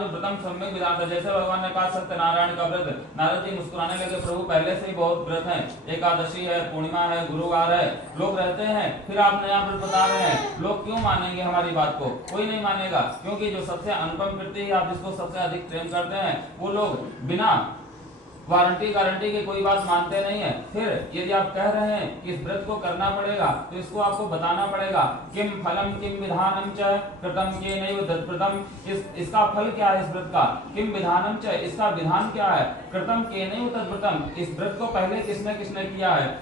जो व्रतम सम्यक विधान था, जैसे भगवान ने कहा सत्यनारायण का व्रत, नारद जी मुस्कुराने लगे, प्रभु पहले से ही बहुत व्रत है, एकादशी है, पूर्णिमा है, गुरुवार है, लोग रहते हैं, फिर आप नया व्रत बता रहे हैं, लोग क्यों मानेंगे हमारी बात को? कोई नहीं मानेगा, क्योंकि जो सबसे अनुपम कृति आप जिसको सबसे अधिक प्रेम करते हैं वो लोग बिना वारंटी गारंटी की कोई बात मानते नहीं है। फिर यदि आप कह रहे हैं कि इस व्रत को करना पड़ेगा तो इसको आपको बताना पड़ेगा, किम फलम किम विधानम च कृतम केनैव तत्प्रतम, इसका फल क्या है इस व्रत का, किम विधानम च इसका विधान क्या है, कृतम केनैव तत्प्रतम इस व्रत को पहले किसने किसने किया है,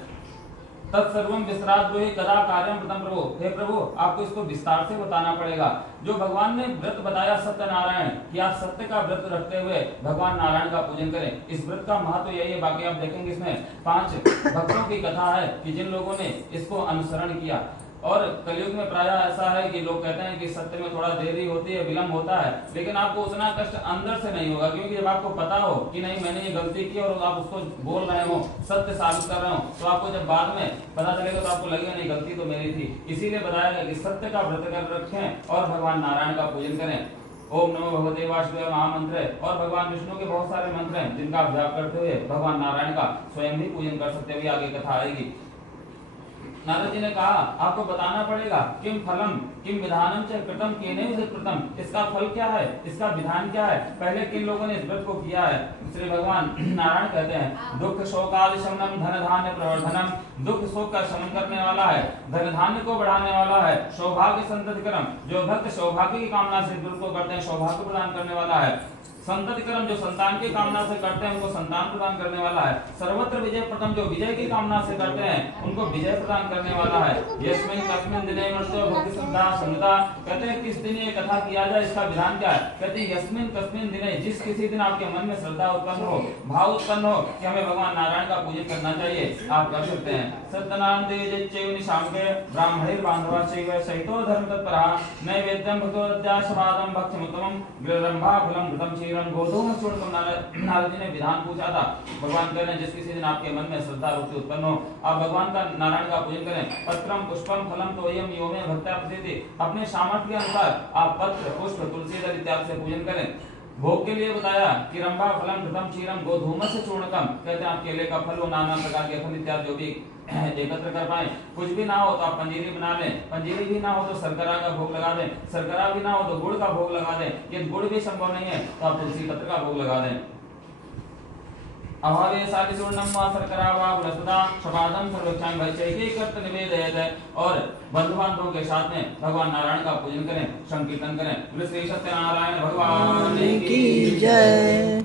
तत्सर्वम विस्तार द्रोही कदा कार्यम व्रतम प्रभु, हे प्रभु आपको इसको विस्तार से बताना पड़ेगा। जो भगवान ने व्रत बताया सत्यनारायण कि आप सत्य का व्रत रखते हुए भगवान नारायण का पूजन करें, इस व्रत का महत्व यही है। बाकी आप देखेंगे इसमें 5 भक्तों की कथा है कि जिन लोगों ने इसको अनुसरण किया। और कलयुग में प्राय ऐसा है कि लोग कहते हैं कि सत्य में थोड़ा देरी होती है, विलंब होता है, लेकिन आपको उतना कष्ट अंदर से नहीं होगा, क्योंकि जब आपको पता हो कि नहीं मैंने ये गलती की और आप उसको बोल रहे हो, सत्य साबित कर रहे हो, तो आपको जब बाद में पता चलेगा तो आपको लगेगा नहीं गलती तो मेरी थी। इसीलिए बताया गया कि सत्य का व्रत कर रखें और भगवान नारायण का पूजन करें। ओम नमो भगवते वासुदेवाय महामंत्र और भगवान विष्णु के बहुत सारे मंत्र हैं जिनका आप जाप करते हुए भगवान नारायण का स्वयं भी पूजन कर सकते हैं। आगे कथा आएगी। नारद जी ने कहा आपको बताना पड़ेगा किम फलम किम विधानम च कृतम केनैव तत्प्रतम, इसका फल क्या है, इसका विधान क्या है, पहले किन लोगों ने इस व्रत को किया है। श्री भगवान नारायण कहते हैं दुख शोकादि शमनम धन धान्य प्रवर्धनम, दुख शोक का शमन करने वाला है, धन धान्य को बढ़ाने वाला है, सौभाग्य संतति क्रम, जो भक्त सौभाग्य की कामना से व्रत को करते हैं सौभाग्य प्रदान करने वाला है, संतति क्रम जो संतान की कामना से करते हैं उनको संतान प्रदान करने वाला है, सर्वत्र विजय प्रथम जो विजय की कामना से करते हैं उनको विजय प्रदान करने वाला है। यस्मिन् कस्मिन् दिने मर्त्यो भक्ति श्रद्धा संगता, कहते हैं किस दिन ये कथा किया जाए, इसका विधान क्या है, कहते हैं यस्मिन् कस्मिन् दिने जिस किसी दिन आपके मन में श्रद्धा उत्पन्न हो, भाव उत्पन्न हो कि हमें भगवान नारायण का पूजन करना चाहिए, आप कर सकते हैं। सत्यनारायण देव निशांके ब्राह्मणेर बांधवा चैव सहितो धर्म तत्परः नैवेद्यं भगवद्याशवादं भक्तिमुत्तमं गृहरंभा फलं घृतं क्षीरं गोधूम चूर्णम। नारद जी ने विधान पूछा था, भगवान कह रहे हैं जिस किसी दिन आपके मन में श्रद्धा रुचि उत्पन्न हो आप भगवान का नारायण का पूजन करें। पत्रम पुष्पम फलम तोयम यो मे भक्त्या प्रसीदति, अपने सामर्थ्य के अनुसार आप पत्र पुष्प तुलसी दल इत्यादि से पूजन करें। भोग के लिए बताया कि रंभा फलम घृतम क्षीरम गोधूम से चूर्णकम, कहते हैं आप केले का फल हो नाना प्रकार के फल इत्यादि जो भी एकत्र कर पाए। कुछ भी ना हो तो आप पंजीरी बना लें, पंजीरी भी ना हो तो शर्करा का भोग लगा दें, शर्करा भी ना हो तो गुड़ का भोग लगा दें, यदि गुड़ भी संभव नहीं है तो आप तुलसी पत्र का भोग लगा दें। अभावे सालिचूर्णम वा शर्करा वा वृषदा शपादम सर्वक्षां वैचैकिकर्त निवेदयत, और बंधु बांधवों के साथ में भगवान नारायण का पूजन करें, संकीर्तन करें। श्री सत्यनारायण भगवान की जय।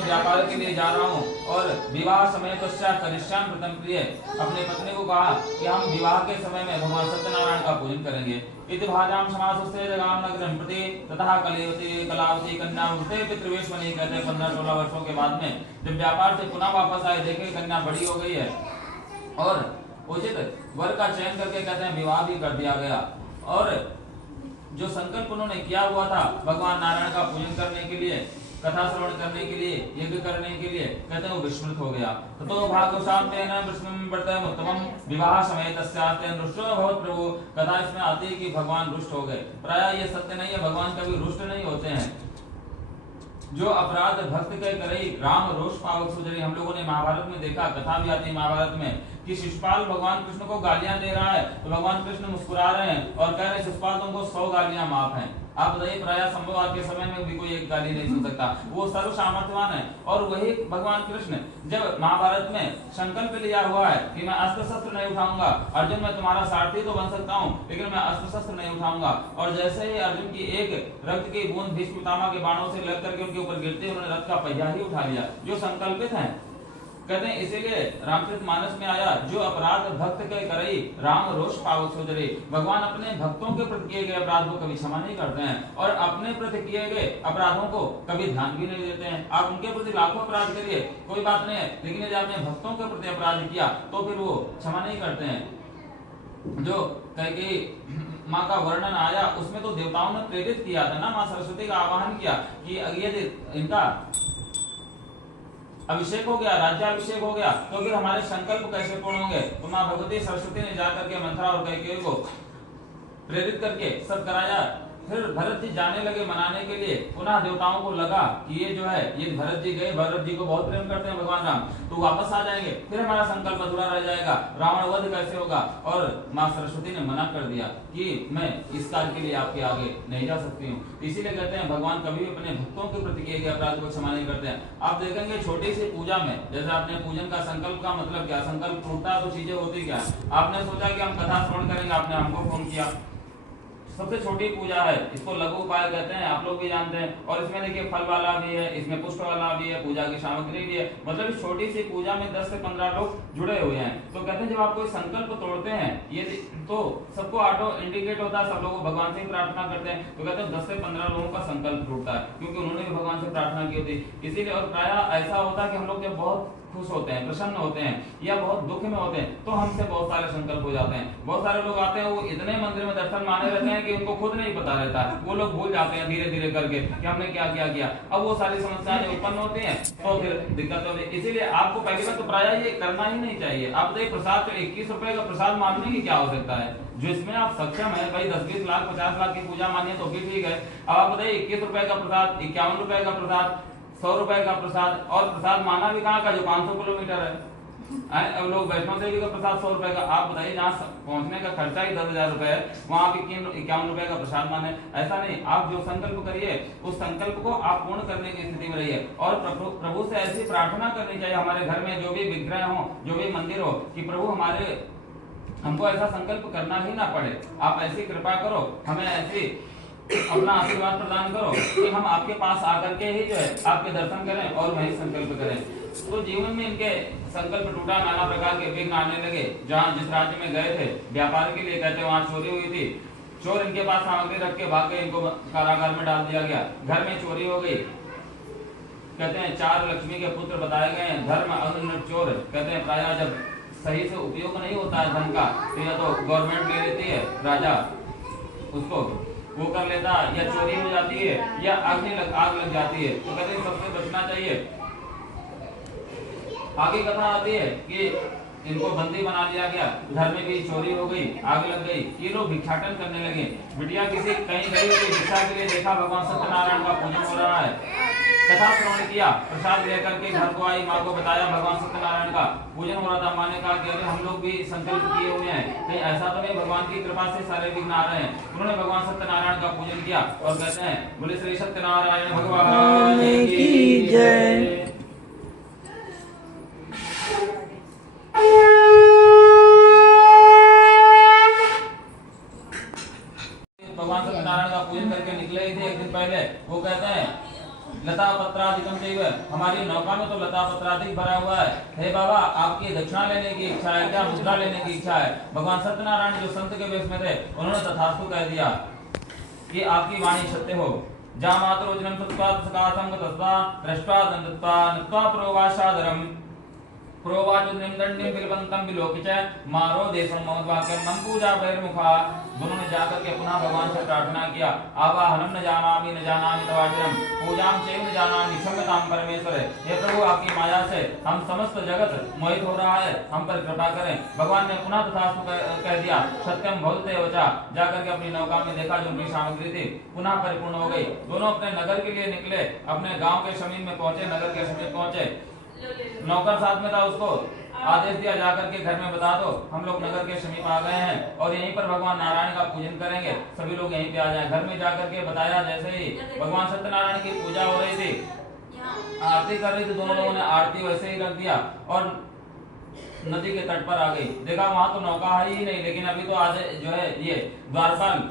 व्यापार के लिए जा रहा हूँ और विवाह समय पश्चात कनिष्ठान व्रतम प्रिय, अपने पत्नी को कहा कि हम विवाह के समय में भगवान सत्यनारायण का पूजन करेंगे। इति भाजाम समासुस्ते जगाम नगरम प्रति तथा कलयवती कलावती कन्या वृते पितृवेशमणि, कहते हैं 15-16 वर्षों के बाद में जब व्यापार से पुनः वापस आए, देखे कन्या बड़ी हो गई है और उचित वर का चयन करके कहते हैं विवाह भी कर दिया गया। और जो संकल्प उन्होंने किया हुआ था भगवान नारायण का पूजन करने के लिए, कथा श्रवण करने के लिए, यज्ञ करने के लिए, कहते हैं वो विस्मृत हो गया। तो भागवशांतेन विस्मृतं वर्तते उत्तमं विवाह समय तस्यातेन रुष्टो भवत् प्रभु, कथा इसमें आती है कि भगवान रुष्ट हो गए। प्राय ये सत्य नहीं है, भगवान कभी रुष्ट नहीं होते हैं। जो अपराध भक्त के करई राम रोष पावक सुजरी, हम लोगों ने महाभारत में देखा, कथा भी आती है महाभारत में कि शिशुपाल भगवान कृष्ण को गालियां दे रहा है तो भगवान कृष्ण मुस्कुरा रहे हैं और कह रहे हैं शिशुपाल तुमको 100 गालियां माफ हैं। आप बताइए प्राय संभव आज के समय में भी कोई एक गाली नहीं सुन सकता, वो सर्व सामर्थ्यवान है। और वही भगवान कृष्ण जब महाभारत में संकल्प लिया हुआ है कि मैं अस्त्र शस्त्र नहीं उठाऊंगा, अर्जुन मैं तुम्हारा सारथी तो बन सकता हूँ लेकिन मैं अस्त्र शस्त्र नहीं उठाऊंगा, और जैसे ही अर्जुन की एक रक्त की बूंद भीष्म पितामह के बाणों से लग करके उनके ऊपर गिरते उन्होंने रथ का पहिया ही उठा लिया, जो संकल्पित है। कहते हैं इसीलिए रामचरितमानस में आया जो अपराध भक्त के करई राम रोष पावक सोजरे, भगवान अपने भक्तों के प्रति किए गए अपराध को कभी क्षमा नहीं करते हैं और अपने प्रति किए गए अपराधों को कभी ध्यान भी नहीं देते हैं। आप उनके प्रति लाखों अपराध करिए कोई बात नहीं है, लेकिन यदि आपने भक्तों के प्रति अपराध किया तो फिर वो क्षमा नहीं करते हैं। जो कहीं माँ का वर्णन आया उसमें तो देवताओं ने प्रेरित किया था ना, माँ सरस्वती का आह्वान किया कि यदि इनका अभिषेक हो गया, राज्याभिषेक हो गया, तो फिर हमारे संकल्प कैसे पूर्ण होंगे? तो माँ भगवती सरस्वती ने जाकर के मंथरा और कैकेयी को प्रेरित करके सब कराया। फिर भरत जी जाने लगे मनाने के लिए। पुनः देवताओं को लगा कि ये जो है, ये भरत जी गए, भरत जी को बहुत प्रेम करते हैं भगवान राम, तो वापस आ जाएंगे, फिर हमारा संकल्प अधूरा रह जाएगा, रावण वध कैसे होगा? और माँ सरस्वती ने मना कर दिया कि मैं इस काल के लिए आपके आगे नहीं जा सकती हूँ। इसीलिए कहते हैं भगवान कभी भी अपने भक्तों के प्रति किए गए अपराध को क्षमा नहीं करते हैं। आप देखेंगे छोटी सी पूजा में, जैसे आपने पूजन का संकल्प का मतलब क्या, संकल्प टूटता तो चीजें होती क्या? आपने सोचा कि हम कथा श्रवण करेंगे, आपने हमको फोन किया, सबसे छोटी पूजा है, इसको लघु उपाय कहते हैं, आप लोग भी जानते हैं। और इसमें देखिए फल वाला भी है, इसमें पुष्प वाला भी है, पूजा की सामग्री भी है, मतलब इस छोटी सी पूजा में 10 से 15 लोग जुड़े हुए हैं। तो कहते हैं जब आप कोई संकल्प तोड़ते हैं, ये तो सबको ऑटो इंडिकेट होता है, सब लोग भगवान से प्रार्थना करते हैं, तो कहते हैं 10 से 15 लोगों का संकल्प टूटता है, क्योंकि उन्होंने भी भगवान से प्रार्थना की होती। इसीलिए और प्रायः ऐसा होता है कि हम लोग जब बहुत खुश होते हैं, प्रसन्न होते हैं, या बहुत दुख में होते हैं, तो हमसे बहुत सारे संकल्प हो जाते हैं। बहुत सारे लोग आते हैं, वो इतने मंदिर में दर्शन माने रहते हैं कि उनको खुद नहीं पता रहता है, वो लोग भूल जाते हैं धीरे धीरे करके कि हमने क्या क्या किया। अब वो सारी समस्याएं उत्पन्न होती हैं, तो फिर दिक्कत होती है। इसीलिए आपको पहली बात तो प्रायः ये करना ही नहीं चाहिए। आप देखिए प्रसाद तो 21 रुपए का प्रसाद मानने की क्या आवश्यकता है? जो इसमें आप सक्षम है, भाई 10-20 लाख 50 लाख की पूजा मानिए तो भी ठीक है। अब आप बताइए 21 रुपए का प्रसाद, 51 रुपए का प्रसाद, 100 रुपए का प्रसाद, और प्रसाद माना भी कहाँ का, जो 500 किलोमीटर है। अब लोग वैष्णो देवी का प्रसाद 100 रुपए का, आप बताइए जहाँ पहुंचने का खर्चा ही 10,000 रुपए है, वहाँ आप 51 रुपए का प्रसाद माने। ऐसा नहीं, आप जो संकल्प करिए उस संकल्प को आप पूर्ण करने की स्थिति में रहिए, और प्रभु से ऐसी प्रार्थना करनी चाहिए, हमारे घर में जो भी विग्रह हो, जो भी मंदिर हो, कि प्रभु हमको ऐसा संकल्प करना ही ना पड़े, आप ऐसी कृपा करो, हमें ऐसी अपना आशीर्वाद प्रदान करो कि हम आपके पास आकर के ही जो है आपके दर्शन करें और वही संकल्प करें। तो जीवन में इनके संकल्प टूटा, नाना प्रकार के विघ्न आने लगे। जहाँ जिस राज्य में गए थे व्यापार के लिए, कहते वहाँ चोरी हुई थी, चोर इनके पास सामग्री रख के भाग गए, इनको कारागार में डाल दिया गया, घर में चोरी हो गई। कहते हैं 4 लक्ष्मी के पुत्र बताए गए हैं, धर्म अग्नि चोर। कहते हैं प्रायः जब सही से उपयोग नहीं होता है धन का, तो या तो गवर्नमेंट ले लेती है, राजा उसको वो कर लेता, या चोरी हो जाती है, या आग लग जाती है। तो कहते हैं सबसे बचना चाहिए। आगे कथा आती है कि इनको बंदी बना लिया गया, घर में भी चोरी हो गई, आग लग गई, ये लोग भिक्षाटन करने लगे। बिटिया किसी कहीं गई थी भिक्षा के लिए, देखा भगवान सत्यनारायण का पूजन हो रहा है, कथा श्रवण किया, प्रसाद लेकर के घर को आई, माँ को बताया भगवान सत्यनारायण का पूजन हो रहा था। माँ ने कहा कि अरे हम लोग भी संकल्प किए हुए हैं, कहीं ऐसा तो नहीं भगवान की कृपा से सारे विघ्न आ रहे हैं। उन्होंने भगवान सत्यनारायण का पूजन किया और कहते हैं बोले श्री सत्यनारायण भगवान की जय। भगवान सत्यनारायण का पूजन करके निकले ही थे एक दिन पहले। वो कहते हैं लता पत्राधिकम चैव, हमारी नौका में तो लता पत्राधिक भरा हुआ है। हे बाबा आपकी दक्षिणा लेने की इच्छा है क्या, मुद्रा लेने की इच्छा है? भगवान सत्यनारायण जो संत के वेश में थे उन्होंने तथास्तु कह दिया कि आपकी वाणी सत्य हो। जा मातरोजनम सत्वा सकासम तस्वा दृष्ट्वा दंतत्वा नत्वा प्रोवासादरम प्रोवाचुद्रिम दंडिम बिलबंतम बिलोकिच मारो देशम मम वाक्यम मन पूजा बहिर्मुखा। दोनों ने जाकर के पुनः भगवान से प्रार्थना किया, आवाहनम न जानामि तवाचरम पूजाम चैव न जानामि क्षम्यताम परमेश्वर। हे प्रभु आपकी माया से हम समस्त जगत मोहित हो रहा है, हम पर कृपा करें। भगवान ने पुनः तथास्तु कह दिया, सत्यम भवते वचा। जाकर के अपनी नौका में देखा जो उनकी सामग्री थी पुनः परिपूर्ण हो गई। दोनों अपने नगर के लिए निकले, अपने गाँव के समीप में पहुंचे, नगर के समीप पहुंचे। नौकर साथ में था, उसको आदेश दिया जाकर के घर में बता दो हम लोग नगर के समीप आ गए हैं और यहीं पर भगवान नारायण का पूजन करेंगे, सभी लोग यहीं पे आ जाएं। घर में जाकर के बताया, जैसे ही भगवान सत्यनारायण की पूजा हो रही थी, आरती कर रही थी, दोनों लोगों ने आरती वैसे ही रख दिया और नदी के तट पर आ गई। देखा वहां तो नौका है ही नहीं, लेकिन अभी तो आज जो है ये द्वारपाल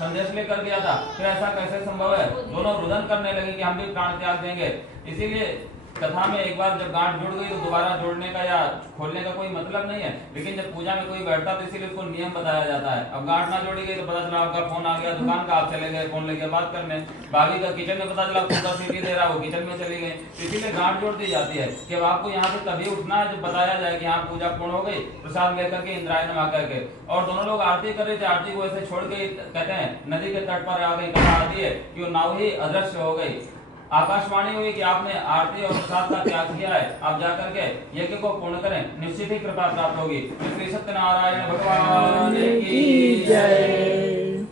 संदेश लेकर गया था, फिर ऐसा कैसे संभव है? दोनों रुदन करने लगे कि हम भी प्राण त्याग देंगे। इसीलिए कथा में एक बार जब गांठ जुड़ गई तो दोबारा जोड़ने का या खोलने का कोई मतलब नहीं है, लेकिन जब पूजा में कोई बैठता तो इसीलिए उसको नियम बताया जाता है। अब गांठ ना जोड़ी गई तो पता चला आपका फोन आ गया दुकान का, आप चले गए फोन लेके बात करने। भाभी का किचन में पता चला खुद का सीटी दे रहा, वो किचन में चली गई। इसीलिए गांठ जोड़ दी जाती है कि आपको यहाँ से तभी उठना है जब बताया जाए कि यहाँ पूजा पूर्ण हो गई, प्रसाद लेकर के इंद्रायण नमा करके। और दोनों लोग आरती कर रहे थे, आरती को ऐसे छोड़ के कहते हैं नदी के तट पर आ गई। कथा आती है कि वो नाव ही अदृश्य हो गई। आकाशवाणी हुई कि आपने आरती और प्रसाद का त्याग किया है, आप जाकर के यज्ञ को पूर्ण करें, निश्चित ही कृपा प्राप्त होगी। श्री सत्यनारायण भगवान की जय।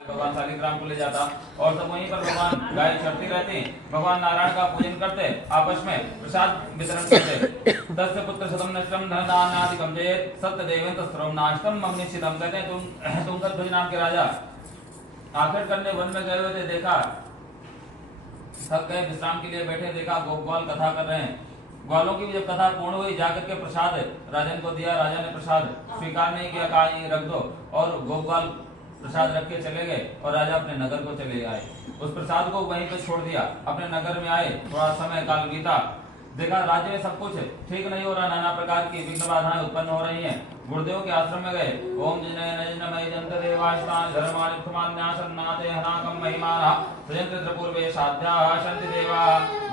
भगवान शालिग्राम को ले जाता और सब वहीं पर भगवान गाय चढ़ती रहती, भगवान नारायण का पूजन करते, आपस में प्रसाद वितरण करते। तस्य पुत्र शतम नष्टम धनदानादिकम चेत् सत्यदेवेन तस्त्रम नाष्टम मम निश्चितम। कहते हैं तुंगध्वज नाम के राजा आखिर करने वन में गए हुए थे, देखा थक गए, विश्राम के लिए बैठे, देखा गोपाल कथा कर रहे हैं। ग्वालों की जब कथा पूर्ण हुई, जाकर के प्रसाद राजन को दिया, राजा ने प्रसाद स्वीकार नहीं किया, कहा ये रख दो, और गोपाल प्रसाद रख के चले गए और राजा अपने नगर को चले आए। उस प्रसाद को वहीं पे छोड़ दिया, अपने नगर में आए, थोड़ा समय काल बीता, देखा राज्य में सब कुछ ठीक नहीं हो रहा, नाना प्रकार की विघ्न बाधाएं उत्पन्न हो रही हैं। गुरुदेव के आश्रम में गए, ओम जिनय नजनमय जंत देवास्तान धर्मालिप्तमान्यासन्नाते हनाकम महिमाना सयंत्र पूर्वे साध्या शांति देवा।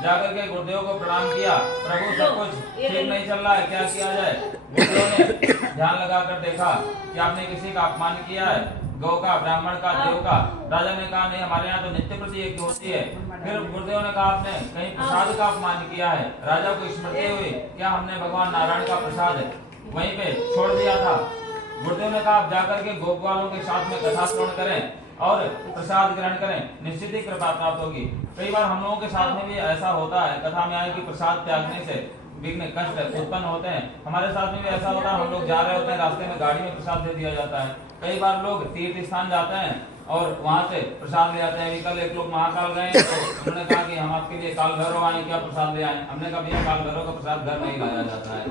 जाकर के गुरुदेव को प्रणाम किया, प्रभु सब कुछ ठीक नहीं चल रहा है, क्या किया जाए। गुरुदेव ने ध्यान लगाकर देखा कि आपने किसी का अपमान किया है, गौ का, ब्राह्मण का, देव का। राजा ने कहा नहीं, हमारे यहाँ तो नित्य प्रति यज्ञ होती है। फिर गुरुदेव ने कहा आपने कहीं प्रसाद का अपमान किया है। राजा को स्मृति हुई, क्या हमने भगवान नारायण का प्रसाद वहीं पे छोड़ दिया था। गुरुदेव ने कहा आप जाकर के गोपवालों के साथ में कथा श्रवण करें और प्रसाद ग्रहण करें, निश्चित ही कृपा प्राप्त होगी। कई बार हम लोगों के साथ में भी ऐसा होता है, कथा में आए कि प्रसाद त्यागने से विघ्न कष्ट उत्पन्न होते हैं। हमारे साथ में भी ऐसा होता है, हम लोग जा रहे होते हैं, रास्ते में गाड़ी में प्रसाद दे दिया जाता है। कई बार लोग तीर्थ स्थान जाते हैं और वहां से प्रसाद ले आते हैं। कल एक लोग महाकाल गए तो उन्होंने कहा कि हम आपके लिए काल भैरव आए, क्या प्रसाद ले आए। हमने कहा भैया काल भैरव का प्रसाद घर नहीं लाया जाता है।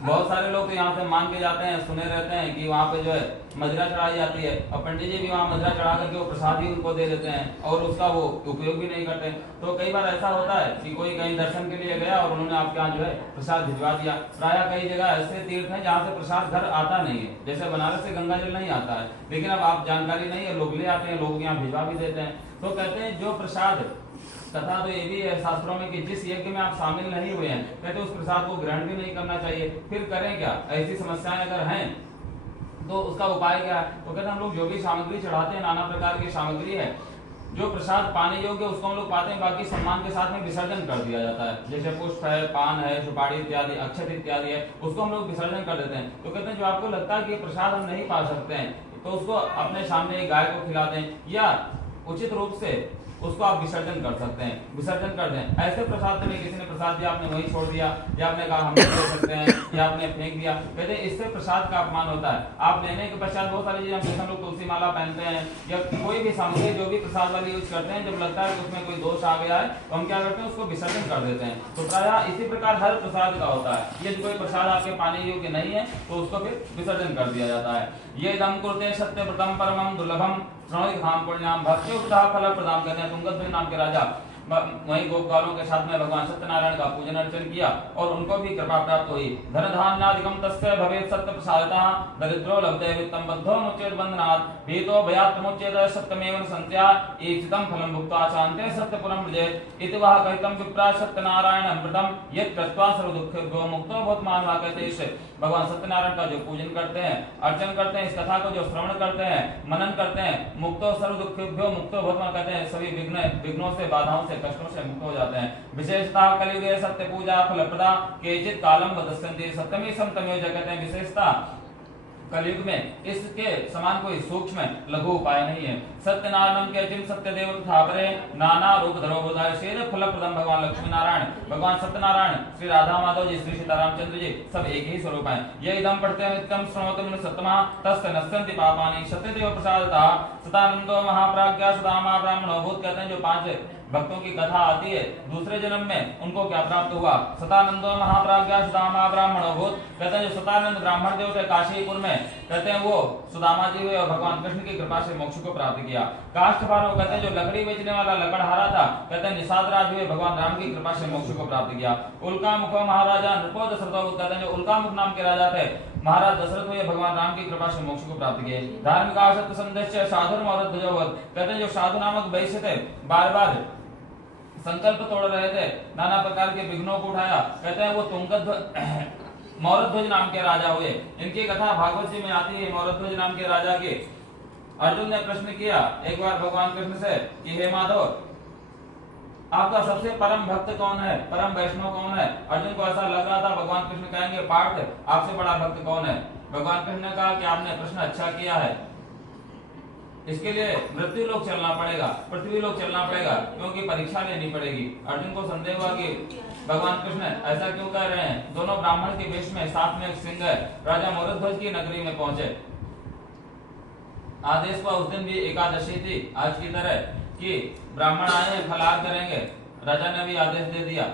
बहुत सारे लोग तो यहाँ से मान के जाते हैं, सुने रहते हैं कि वहाँ पे जो है मदिरा चढ़ाई जाती है और पंडित जी भी वहाँ मदिरा चढ़ा करके वो प्रसाद ही उनको दे देते हैं और उसका वो उपयोग भी नहीं करते। तो कई बार ऐसा होता है कि कोई कहीं दर्शन के लिए गया और उन्होंने आपके यहाँ जो है प्रसाद भिजवा दिया। प्रायः कई जगह ऐसे तीर्थ हैं जहाँ से प्रसाद घर आता नहीं है, जैसे बनारस से गंगा जल नहीं आता है, लेकिन अब आप जानकारी नहीं है, लोग ले आते हैं, लोग यहाँ भिजवा भी देते हैं। तो कहते हैं जो प्रसाद, तथा तो ये भी है शास्त्रों में कि जिस यज्ञ में आप शामिल नहीं हुए हैं, कहते उस प्रसाद को ग्रहण भी नहीं करना चाहिए। फिर करें क्या, ऐसी समस्याएं अगर हैं तो उसका उपाय क्या है। तो कहते हैं हम लोग जो भी सामग्री चढ़ाते हैं, नाना प्रकार की सामग्री है, जो प्रसाद पाने योग्य उसको हम लोग पाते हैं, बाकी सम्मान के साथ में विसर्जन कर दिया जाता है। जैसे पुष्प है, पान है, सुपारी इत्यादि, अक्षत इत्यादि है, उसको हम लोग विसर्जन कर देते हैं। तो कहते हैं जो आपको लगता है कि प्रसाद हम नहीं पा सकते हैं, तो उसको अपने सामने गाय को खिला दें या उचित रूप से उसको आप विसर्जन कर सकते हैं, विसर्जन कर दें। ऐसे प्रसाद में किसी ने प्रसाद दिया, आपने वहीं छोड़ दिया, या आपने कहा हम नहीं ले सकते हैं, या आपने फेंक दिया, कहते हैं इससे प्रसाद का अपमान होता है। आप लेने के पश्चात बहुत सारी चीजें, हम लोग तुलसी माला पहनते हैं या कोई भी सामग्री जो भी प्रसाद वाली यूज करते हैं, जब लगता है कि उसमें कोई दोष आ गया है तो हम क्या करते हैं, उसको विसर्जन कर देते हैं। तो प्रायः इसी प्रकार हर प्रसाद का होता है। यदि कोई प्रसाद आपके पाने योग्य नहीं है तो उसको फिर विसर्जन कर दिया जाता है। ये दम कुरुते सत्य व्रतम परमम दुर्लभम धाम पुण्याम भक्ति फल प्रदान करते हैं। तुंगध्वज नाम के राजा वहीं गोपकालों के साथ में भगवान सत्यनारायण का पूजन अर्चन किया और उनको भी कृपा प्राप्त हुई। धन धान्यादिकम तस्य भवेत् सत्य प्रसादतः दरिद्रो लभते वित्तम बद्धो मुच्येत बंधनात् भीतो भयात् मुच्येत सत्यमेव संत्या ईप्सितं फलं भुक्त्वा शान्ते सत्यपुरं व्रजेत् इति वह कहितं विप्रा सत्यनारायण अमृतम यत् कृत्वा सर्व दुःखेभ्यो मुक्तो भवत् मानवा। कहते हैं भगवान सत्यनारायण का जो पूजन करते हैं, अर्चन करते हैं, इस कथा को जो श्रवण करते हैं, मनन करते हैं, मुक्तो सर्व दुःखेभ्यो मुक्तो भवत्, कहते हैं सभी विघ्नों से, बाधाओं से, कष्टों से मुक्त हो जाते हैं। विशेषता कलियुगे सत्य पूजा फलप्रदा केचित् कालम वदस्यन्ति सप्तमी समतमयो। कहते हैं विशेषता कलयुग में इसके समान कोई सूक्ष्म लघु उपाय नहीं है। सत्यनारायण के जिम सत्य देव थापरे नाना रूप धरो बुधाय शेर फल प्रदम। भगवान लक्ष्मी नारायण, भगवान सत्यनारायण, श्री राधा माधव जी, श्री सीतारामचंद्र जी सब एक ही स्वरूप हैं। ये इदम पढ़ते हैं नित्यम श्रवतम सत्तमा तस्य नश्यन्ति पापानि सत्यदेव प्रसादतः सदानंदो महाप्राज्ञा सुदामा ब्राह्मणो भूत। कहते हैं जो 5 भक्तों की कथा आती है, दूसरे जन्म में उनको क्या प्राप्त हुआ, सतानंदो महाप्राज्ञा सुदामा ब्राह्मणो भूत। कहते हैं जो सतानंद ब्राह्मण देव थे काशीपुर में, कहते हैं वो सुदामा जी हुए और भगवान कृष्ण की कृपा से मोक्ष को प्राप्त किया। काष्ठभारो, कहते हैं जो लकड़ी बेचने वाला लकड़हारा था, कहते हैं निषाद राज हुए, भगवान राम की कृपा से मोक्ष को प्राप्त किया। उल्का मुख महाराजा नृपो दशरथो, कहते हैं जो उल्का मुख नाम के राजा थे, महाराज दशरथ हुए, भगवान राम की कृपा से मोक्ष को प्राप्त किए। धार्मिक आसक्त संदेश साधु मौरत ध्वजवत, कहते हैं जो साधु नामक वैश्य थे, बार बार संकल्प तोड़ रहे थे, नाना प्रकार के विघ्नों को उठाया, कहते हैं वो मौरध्वज नाम के राजा हुए। इनकी कथा भागवत जी में आती है। मौरध्वज नाम के राजा के अर्जुन ने प्रश्न किया एक बार भगवान कृष्ण से कि हे माधव, आपका सबसे परम भक्त कौन है, परम वैष्णव कौन है? अर्जुन को ऐसा लग रहा था भगवान कृष्ण कहेंगे पार्थ आपसे बड़ा भक्त कौन है। भगवान कृष्ण ने कहा कि आपने प्रश्न अच्छा किया है, इसके लिए मृत्यु लोक चलना पड़ेगा, पृथ्वी लोक चलना पड़ेगा, क्योंकि परीक्षा लेनी पड़ेगी। अर्जुन को संदेह हुआ कि भगवान कृष्ण ऐसा क्यों कह रहे हैं। दोनों ब्राह्मण के वेश में, साथ में एक सिंह है। राजा मौरध्वज की नगरी में पहुंचे। आदेश हुआ, उस दिन भी एकादशी थी आज की तरह, कि ब्राह्मण आए हैं फलाहार करेंगे। राजा ने भी आदेश दे दिया।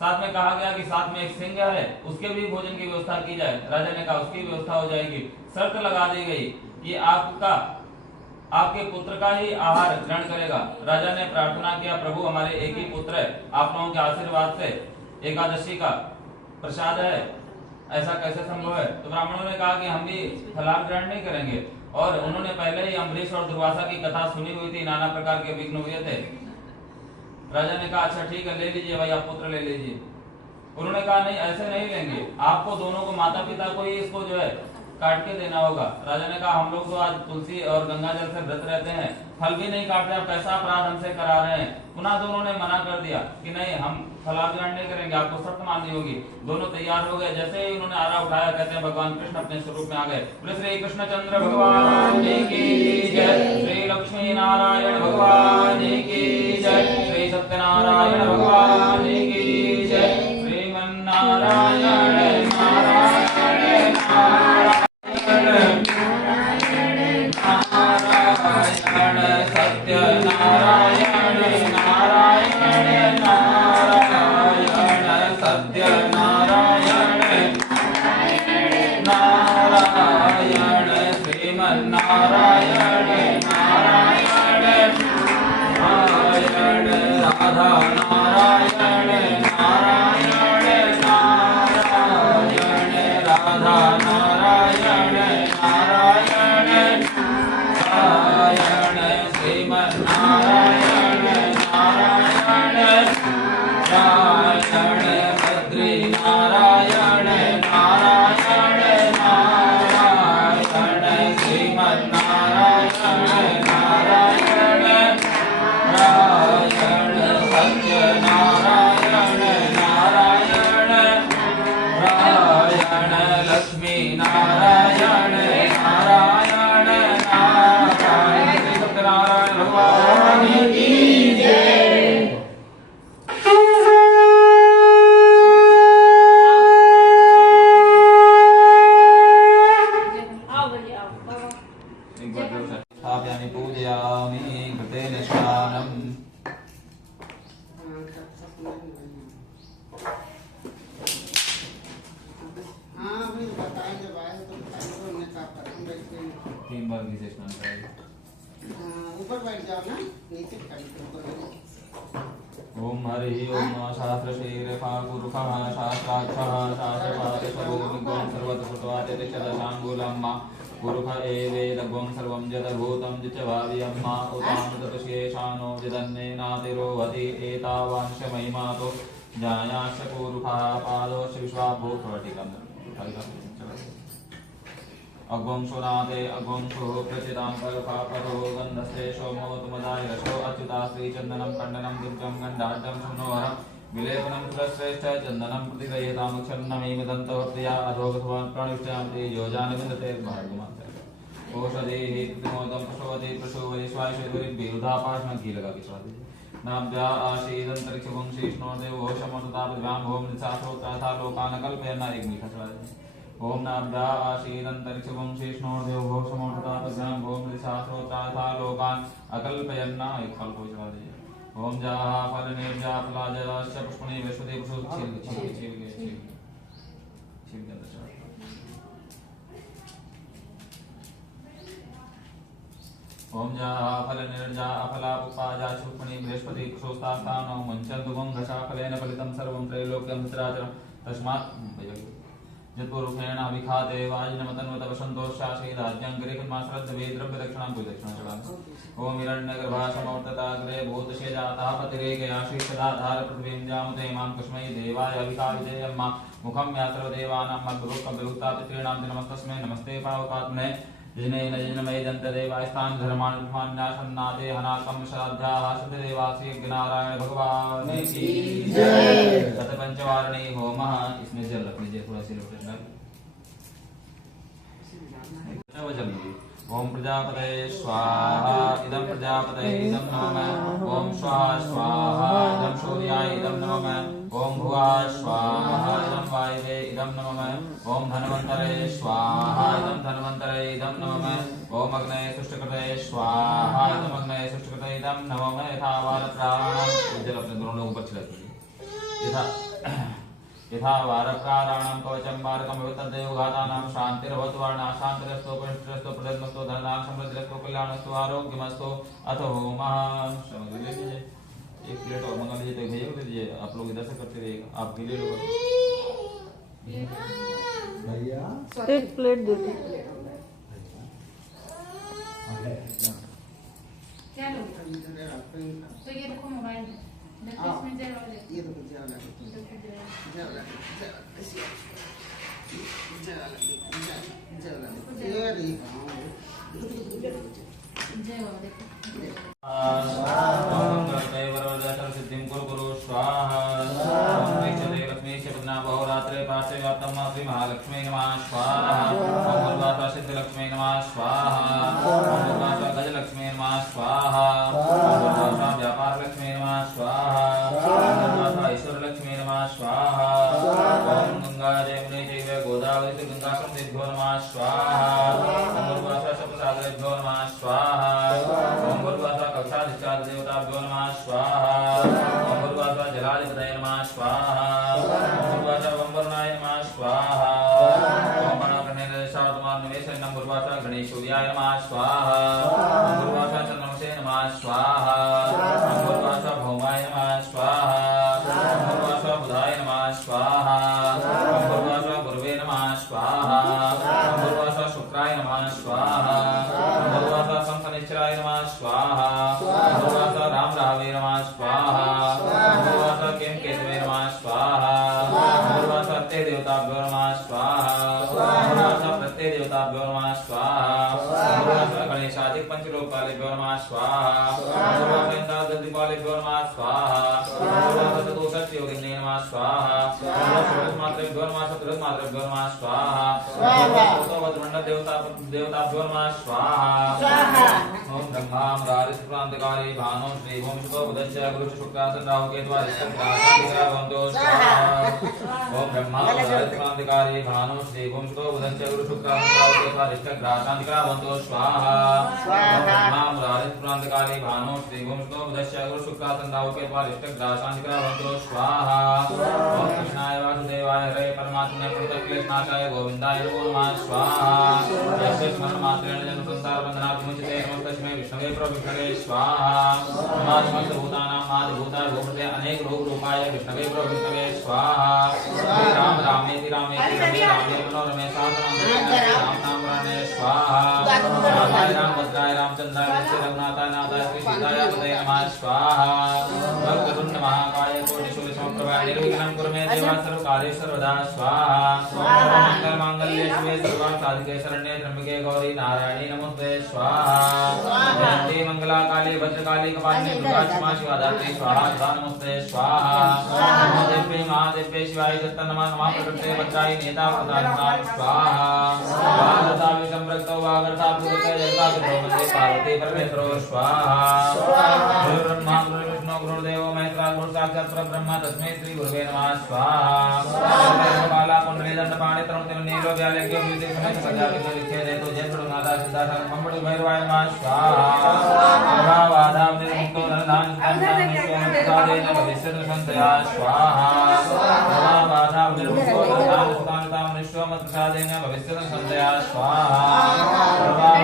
साथ में कहा गया कि साथ में एक सिंह है, उसके भी भोजन की व्यवस्था की जाए। राजा ने कहा उसकी व्यवस्था हो जाएगी। शर्त लगा दी गई कि आपके पुत्र का ही आहार ग्रहण करेगा। राजा ने प्रार्थना किया, प्रभु हमारे एक ही पुत्र है, आप लोगों के आशीर्वाद से एकादशी का प्रसाद है, ऐसा कैसे संभव है? तो ब्राह्मणों ने कहा कि हम भी फलाहार ग्रहण नहीं करेंगे। और उन्होंने पहले ही अम्बरीश और दुर्वासा की कथा सुनी हुई थी, नाना प्रकार के विघ्न हुए थे। राजा ने कहा अच्छा ठीक है, ले लीजिए भाई, आप पुत्र ले लीजिए। उन्होंने कहा नहीं, ऐसे नहीं लेंगे, आपको दोनों को, माता पिता को ही इसको जो है काट के देना होगा। राजा ने कहा हम लोग तो आज तुलसी और गंगा जल से व्रत रहते हैं, फल भी नहीं काट रहे, आप कैसा अपराध हमसे करा रहे हैं। पुनः दोनों ने मना कर दिया कि नहीं, हम फलाहार ग्रहण नहीं करेंगे, आपको शर्त माननी होगी। दोनों तैयार हो गए। जैसे ही उन्होंने आरा उठाया, कहते हैं भगवान कृष्ण अपने स्वरूप में आ गए। श्री कृष्ण चंद्र भगवान की जय, श्री लक्ष्मी नारायण भगवान की जय, श्री सत्यनारायण भगवान की जय, श्रीमन्नारायण नारायण नारायण सत्य नारायण नारायण नारायण सत्य नारायण नारायण श्रीमन्नारायण नारायण नारायण राधा नारायण नारायण नारायण राधा नारायण नारायण नारायण श्रीमन्नारायण नारायण नारायण बद्री नारायण नारायण नारायण श्रीमन्नारायण नारायण नारायण सत्य नारायण नारायण नारायण लक्ष्मी नारायण नारायण नारायण सत्यनारायण भगवान की जय। स्थापयामि पूजयामि कृतेन स्नानम्। तीन बार नीचे स्नान कराइए। ऊपर बैठ जाओ ना, नीचे ओम हरि ओम शास्त्र शीर्षा पुरुषः शास्त्राक्षः शास्त्रपाठशरोगुं सर्वतपुटवादित्यदशाङ्गुलम् पुरुष एवेदगुं सर्वं यदभूतं च भाव्यम्मा उतानुतपशेषानो यदन्नेनातिरोहति एतावांशमहिमातो जायाश्च पुरुषः पादोश्च विश्वाभूतवर्तिकम्। अग्वं सुनाते अग्वं सु प्रचितां परपापरो गन्धस्ते सोमोतमदाय रसो अच्युता श्रीचन्दनं खण्डनं दुर्गं गन्धाढ्यं सुनोहरं विलेपनं सुरश्रेष्ठ चन्दनं प्रतिगृह्यतामुच्छन्नमेव दन्तवत्या अधोगतवान् प्राणिष्ठां तेजोजानविन्दते भार्गवमान्तरे ओषधेः प्रतिमोदं प्रसवते प्रसुवरिश्वायुषद्वरिभिरुधापाश्म घी लगा के स्वाद दीजिए। नाभ्या आशीदन्तरिक्षभुं शेषणोर्देवो शमोततापद्भ्यां भोम निशास्रोत्राथा लोकान् कल्पयन्ना। एक मीठा स्वाद ओम नाभ्या आशीदन्तरिक्षभुं शेषणोर्देवो शमोततापद्भ्यां भोम निशास्रोत्राथा लोकान् अकल्पयन्ना। एक फल को चढ़ा दीजिए। ओम जाहा फल निर्जा फलाजलाश्च पुष्पणे वैश्वदे पुष्प छील ओम जाहा फल निर्जा अफला पुष्पाजा पुष्पणे बृहस्पति पुष्पोस्तानो मुञ्चन्तु गुं घषा फलेन फलितं सर्वं त्रैलोक्यं सचराचरं तस्मात् जत्पुरुषेण अभिखाते वाजिनमतन्वत वसन्तोषाशे राज्ञाङ्गरेखन्माश्रद्ध वेद्रव्यदक्षिणां पूजदक्षिणां चढामि ओम हिरण्यगर्भासमवर्तताग्रे भूतशे जातः पतिरेकयाशीषदाधार पृथिवीं जामुते मां कस्मै देवाय अभिकाविजयम्मा मुखं या सर्वदेवानां मद्भुक्ता पितॄणां नमस्तस्मै नमस्ते पावकात्मने जिनेन जिनमय दन्तदेवास्तान् धर्मानुष्ठान्यासन्नादे हनाकं श्राद्धाः शुद्धदेवास्य भगवान की जय। शतपंचवारणी होमः। इसमें जल रख लीजिए थोड़ा सी लोटे ओम प्रजापतये स्वाहा इदं प्रजापतये इदं नमः ओम स्वाहा स्वाहा इदं सूर्याय इदं नमः ओम भुवः स्वाहा इदं वायवे इदं नमः ओम धन्वन्तरे स्वाहा इदं धन्वन्तरे इदं नमः ओम अग्नये सुष्टुकृतये स्वाहा इदं अग्नये सुष्टुकृतये इदं नमः यथा वारप्राणां जल अपने दोनों लोगों पर छिड़क दीजिए यथा वारप्राणां कवचं वारकं वितद्देवघातानां शान्तिर्भवतु वर्णाशान्तिरस्तु पुष्टिरस्तु प्रदत्तमस्तु धनां समृद्धिरस्तु कल्याणस्तु आरोग्यमस्तु अथ होमः। एक प्लेट और मंगा लीजिए तो भैया को दे दीजिए आप लोग इधर से करते रहिएगा आपके लिए भैया एक प्लेट दे दो। क्या लोगे? तो ये देखो मोबाइल इसमें जय वाला देखो। ये तो कुछ ज्यादा जय वाला देखो। सिद्धिं कुरु कुरु स्वाहा लक्ष्मी बहुरात्रे प्राचे व्याप्तं श्री महालक्ष्मी नमः स्वाहा ओम सिद्धलक्ष्मी नमः स्वाहा ओम गजलक्ष्मी नमः स्वाहा ओम व्यापार लक्ष्मी नमः स्वाहा ओम ईश्वर लक्ष्मी नमः स्वाहा ओम गंगा जमुने चैव गोदावरी गंगा संसिद्धो नमः स्वाहा ओम सप्तसागरेभ्यो नमः स्वाहा ओम कक्षाधिष्ठान देवताभ्यो नमः स्वाहा ओम जलाधिपतये नमः स्वाहा ओम वंबरनाय नमः स्वाहा ओम गणेशावतमानवेशनं गुरुवासा गणेशूर्याय नमः स्वाहा ओम गुरुवासा चन्द्रमसे नमः स्वाहा ओम गुरुवासा भौमाय नमः स्वाहा ओम गुरुवासा बुधाय नमः स्वाहा ओम गुरुवासा गुरुवे नमः स्वाहा ओम गुरुवासा शुक्राय नमः स्वाहा ओम गुरुवासा शंखनिश्चराय नमः स्वाहा ओम गुरुवासा राम रावे नमः स्वाहा ओम गुरुवासा केतवे नमः स्वाहा ओम गुरुवासा ते देवताभ्यो नमः स्वाहा ओम गुरुवासा प्रत्यय देवताभ्यो नमः स्वाहा ओम गुरुवासा गणेशादि पंचलोकालेभ्यो नमः स्वाहा ओम गुरुवासा इंद्रादिपालेभ्यो नमः स्वाहा ओम गुरुवासा चतुष्षष्टि योगिने नमः स्वाहा ओम गुरुवासा मात्रेभ्यो नमः चतुर्मात्रेभ्यो नमः स्वाहा ओम गुरुवासा वज्रमंडल देवताभ्यो नमः स्वाहा ओम ब्रह्मा मृगारिष्क्रांतिकारी भानु श्री ओम शुभ बुधस्य गुरु शुक्रासन राहु केतु भवन्तु स्वाहा ओम ब्रह्मा मृगारिष्क्रांतिकारी भानु श्री ओम शुभ बुधस्य गुरु शुक्रासन राहु केतु भवन्तु स्वाहा ओम ब्रह्मा मृगारिष्क्रांतिकारी भानु श्री ओम शुभ बुधस्य गुरु शुक्रासन राहु केतु भवन्तु स्वाहा ओम कृष्णाय वासुदेवाय हरे परमात्मने प्रणतक्लेशनाशाय गोविन्दाय नमो नमः स्वाहा यस्य स्मरणमात्रेण जन्मसंसार बन्धनात् विमुच्यते नमस्तस्मै विष्णवे प्रविष्णवे स्वाहा नमः भूतानां आदिभूताय भूपते अनेक रूपाय विष्णवे प्रविष्णवे स्वाहा श्री राम रामेति रामेति रमे रामे मनोरमे सहस्रनाम राम नाम राणे स्वाहा रामाय राम भद्राय रामचंद्राय श्री रघुनाथाय नाथाय श्री सीताय पतये नमः स्वाहा भक्तवृंद महाकाय कोटि शूल समप्रभा निर्विघ्नं कुरु मे देवा सर्व कार्य सर्वदा स्वाहा मंगल मांगल्ये शिवे सर्वार्थ साधिके शरण्ये त्र्यंबके गौरी नारायणी नमोस्तुते स्वाहा जयंती मंगला काली भद्रकाली कपालिनी दुर्गा क्षमा शिवा धात्री स्वाहा सदा नमोस्तुते स्वाहा नमोदेव्ये महादेव्ये शिवाय दत्त नमः नमः प्रकृते वज्राय नेता प्रदान स्वाहा वागर्ता विसंप्रक्तो वागर्ता पुरुषे जयता विद्रोमते पार्वती परमेश्वरो स्वाहा गुरु ब्रह्मा गुरु विष्णु गुरुदेवो महेश्वरा गुरु साक्षात् परब्रह्म तस्मै श्री गुरुवे नमः स्वाहा बाला कुंडली दंडपाणि तरुण नीलो व्यालक्य विदे समेत प्रजापति लिखे दे तो जय गुरुनाथा सिद्धार्थ मंगल भैरवाय नमः स्वाहा वादाम निर्मुक्तो नरदान साधेन भविष्यत् संतया स्वाहा वादाम निर्मुक्तो नरदान सुतानताम निश्वमत साधेन भविष्यत् संतया स्वाहा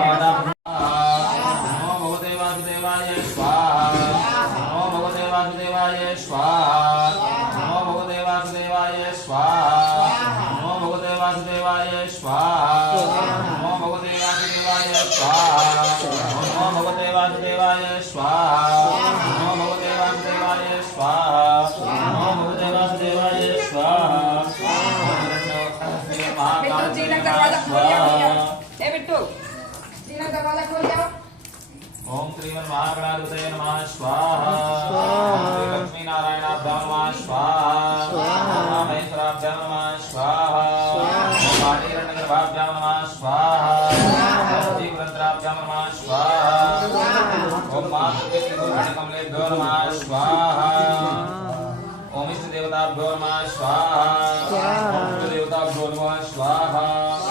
वादाम नमो भगवते वासुदेवाय स्वाहा नमो भगवते वासुदेवाय स्वाहा नमो भगवते वासुदेवाय स्वाहा नमो भगवते वासुदेवाय स्वाहा ओम श्री लक्ष्मी नारायणाभ्यां नमः स्वाहा महेश्वराभ्यां नमः स्वाहा ओम पाणिरण्यगर्भाभ्यां नमः स्वाहा ओम जीवरंध्राभ्यां नमः स्वाहा ओम मातृकमलेभ्यो नमः स्वाहा ओम इष्ट देवताभ्यो नमः स्वाहा ओम देवताभ्यो नमः स्वाहा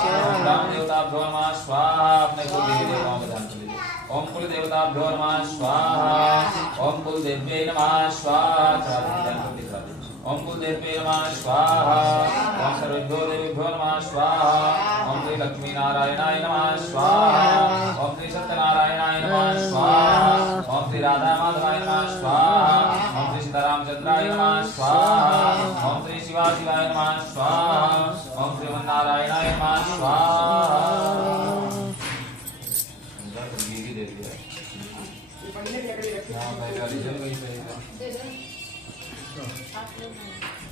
ओम राम देवताभ्यो नमः स्वाहा अपने कुल देवी देवताओं का ध्यान कर लीजिए ओम कुल देवताभ्यो नमः स्वाहा ओम कुल देव्यै नमः स्वाहा ओम कुल देव्यै नमः स्वाहा ओम सर्वेभ्यो देवेभ्यो नमः स्वाहा ओम श्री लक्ष्मी नारायणाय नमः स्वाहा ओम श्री सत्यनारायणाय नमः स्वाहा ओम श्री राधा माधवाय नमः स्वाहा ओम श्री सीतारामचंद्राय नमः स्वाहा ओम श्री शिवा शिवाय नमः स्वाहा ओम श्री नारायणाय नमः स्वाहा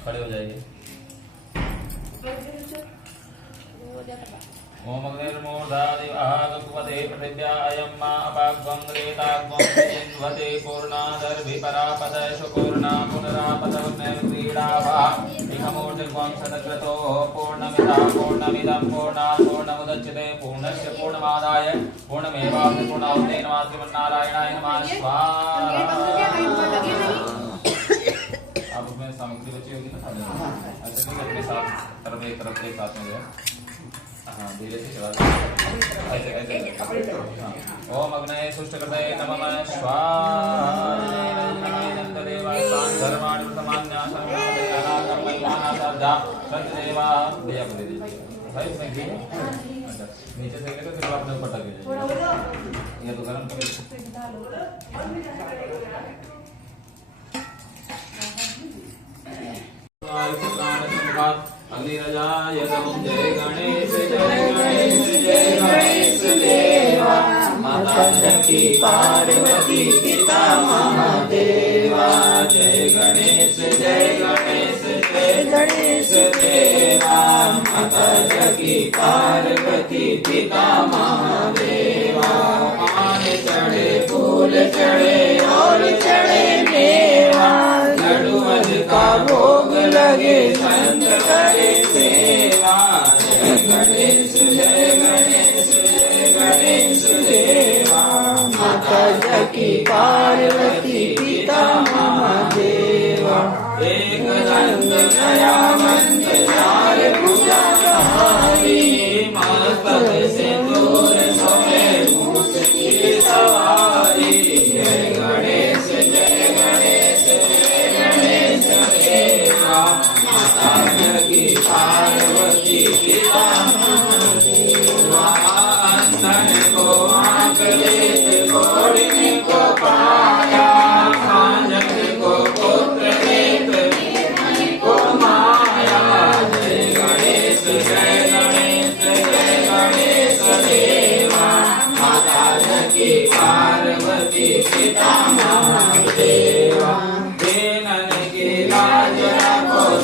खड़े हो जाइए ओम अग्निर्मूर्धादिवाहगपते पृथिव्यायं मा अपाग्वंग्रेताग्वं जिन्वते पूर्णादर्भिपरापदयशु पूर्णा पुनरापदमेव क्रीडावा इहमूर्तिग्वं सदक्रतो पूर्णमिदं पूर्णात् पूर्णमुदच्यते पूर्णस्य पूर्णमादाय पूर्णमेवावशिष्यते पूर्णाहुते नमः श्रीमन्नारायणाय नमः स्वाहा अब उसमें सामग्री बची होगी ना सामने ऐसे नहीं अपने साथ तरफ एक साथ में जो हाँ धीरे से चला ऐसे ऐसे ओम अग्नये सुष्टकृतये नमः स्वाहा नंददेवाय धर्माणि समान्यासं कर्मैवानासार्धा सत्यदेवा दिया कर दीजिए भाई उसने घी अच्छा नीचे से लेकर फिर आपने ऊपर तक भेजिए ये तो गरम कर अग्निराजाय नमः जय गणेश देवा माता शक्ति पार्वती पिता महादेवा जय गणेश देवा माता शक्ति पार्वती पिता महादेवा मान चढ़े फूल चढ़े और चढ़े मेवा लड्डू का भोग लगे संत करे सेवा जय गणेश देवा माता जकी पार्वती पिता महादेवा एक दंत नया मंत चार पूजा सहारी मस्तक से दूर सोए मूस की सवारी जय गणेश देवा माता जगी पार्वती पिता महादेवा अंधन को आंख देत घोड़ने को पाया सांझक को पुत्र देत को माया जय गणेश देवा माता जगी पार्वती पिता महादेवा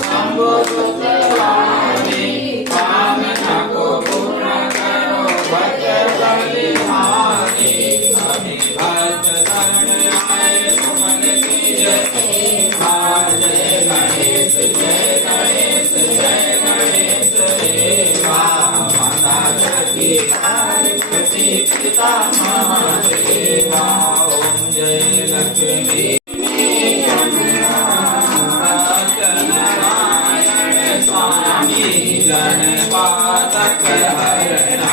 शंभो सुतवाणी कामना को पूर्ण करो भक्त बलिहारी अभी भक्त शरण आए सुमन कीजिए जय गणेश देवा माता जगी पार्वती पिता महादेवा ओम जय लक्ष्मी गणपातक हरणा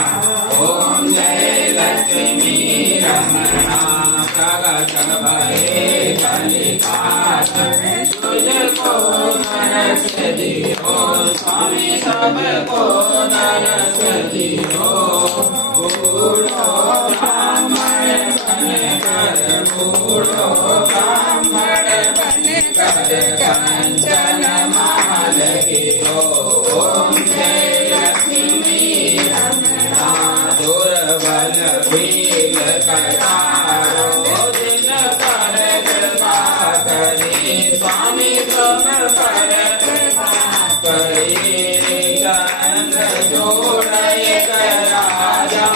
ओम जय लक्ष्मी रमणा प्रगट भये कलिकात तुझको दरस दियो स्वामी सबको दरस दियो बूढ़ो ब्राह्मण बन कर बूढ़ो ब्राह्मण बन कर कंचन माल गिरो ओम जय लक्ष्मी रमणा दुर्बल भील कटारो दिन कर कृपा करी स्वामी तुम पर कृपा करी चंद्र जोड़ एक राजा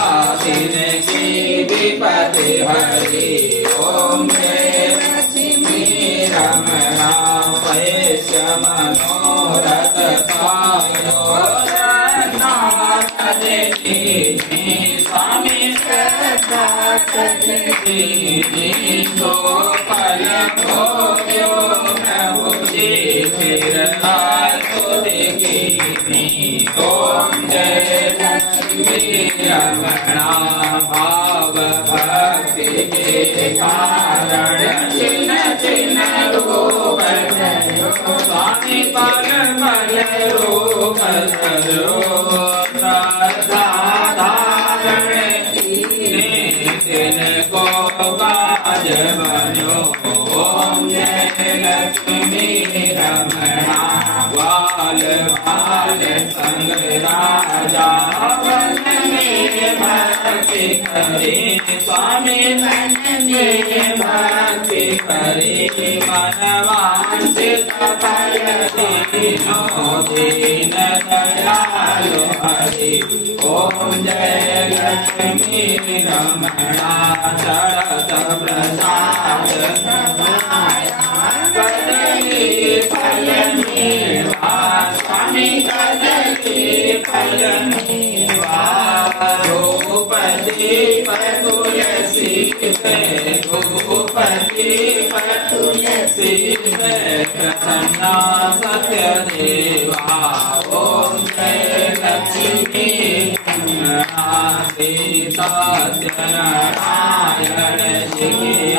दिन की विपत्ति हरी ओम जय रमणा वैश्य मनोरथ पायो स्वामी तो पल भोग्यो प्रभु जी फिर ओम जय लक्ष्मी रमणा भाव भक्ति के कारण चिन्ह चिन्ह रूप स्वामी पल पल रूप धरो श्रद्धा धारण तिनको काज बनो ओम जय लक्ष्मी रमणा बाल बाल संग राजा मन में भक्ति करे स्वामी मन में भक्ति करे मन वांछित फल दीनो दीन दयालु हरि ओम जय लक्ष्मी रमणा शरद प्रसाद कदली फल मेवा स्वामी कदली फल मेवा धूपदी तुलसी धूपदी तुलसी प्रसन्ना सत्य देवा ओम जय लक्ष्मी सीता नारायण जी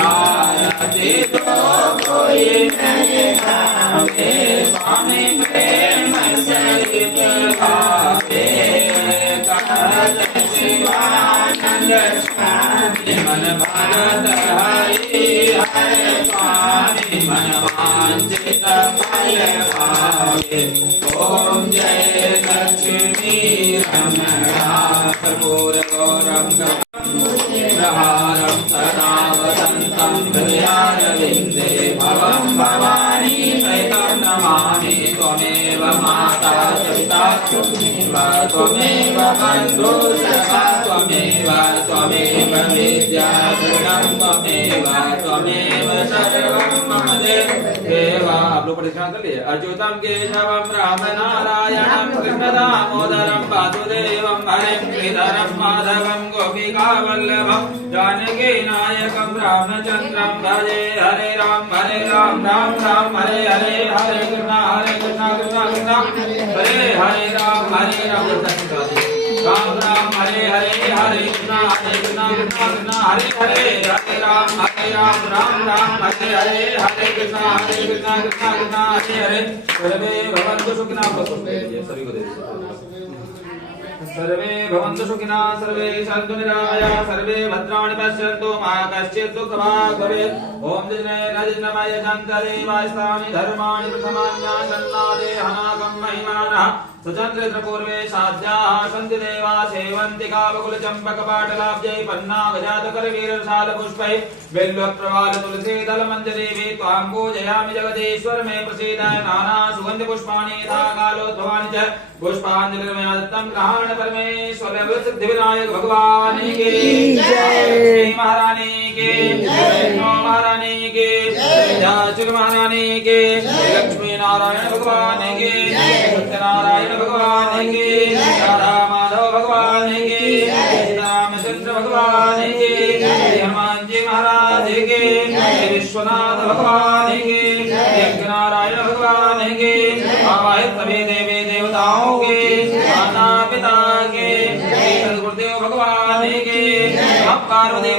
आरती दो कोई नहीं भावे स्वामी प्रेम सहित भावे कहत शिवानंद स्वामी मन भरत हरि हरे स्वामी मन वांछित फल पावे ओम जय लक्ष्मी रमणा कर्पूर गौरम प्रहारं सदा वसन्तं हृदयारविन्दे भवं भवानी सहितं नमामि त्वमेव माता च पिता त्वमेव बन्धुः सखा त्वमेव विद्या गुणं त्वमेव सर्वं मम देव। आप लोग परेशान कर लिए। अच्युतं केशवं राम नारायणं कृष्ण दामोदरं वासुदेवं हरिं श्रीधरं माधवं गोपिका वल्लभं जानकी नायकं रामचंद्रं भजे हरे राम राम राम हरे हरे कृष्णा कृष्णा कृष्णा हरे राम राम राम हरे हरे कृष्णा कृष्णा कृष्णा हरे राम राम राम हरे हरे कृष्णा कृष्णा कृष्णा हरे सर्वे भवन्तु सुखिनः सभी को दे सर्वे भवन्तु सुखिनः सर्वे सन्तु निरामयाः सर्वे भद्राणि पश्यन्तु मा कश्चित् दुःखभाग् भवेत् ओम जन्मय जन्तरे वास्तानि धर्माणि प्रथमान्यासन्नादे हनाकं महिमानः सचन्द्रपूर्वे साध्याः सन्ति देवा सेवन्ति कावकुल चम्पक पाटलाब्जै पन्नागजातकरवीरसालपुष्पैः बिल्वप्रवाल तुलसी दलमञ्जरीः त्वां पूजयामि जगदीश्वर मे प्रसीद नाना सुगन्धि पुष्पाणि यथा कालोद्भवानि च पुष्पाञ्जलिर्मया दत्तं ग्रहण परमेश्वर सिद्धि विनायक भगवान की जय महारानी की जय महारानी की जय महारानी की लक्ष्मी नारायण भगवान की सत्यनारायण भगवान की राधा माधव भगवान की रामचंद्र भगवान की हनुमान जी महाराज की विश्वनाथ भगवान की नारायण भगवान की आवाहित सभी देवी देवताओं के माता पिता के गुरुदेव भगवान के पार्वती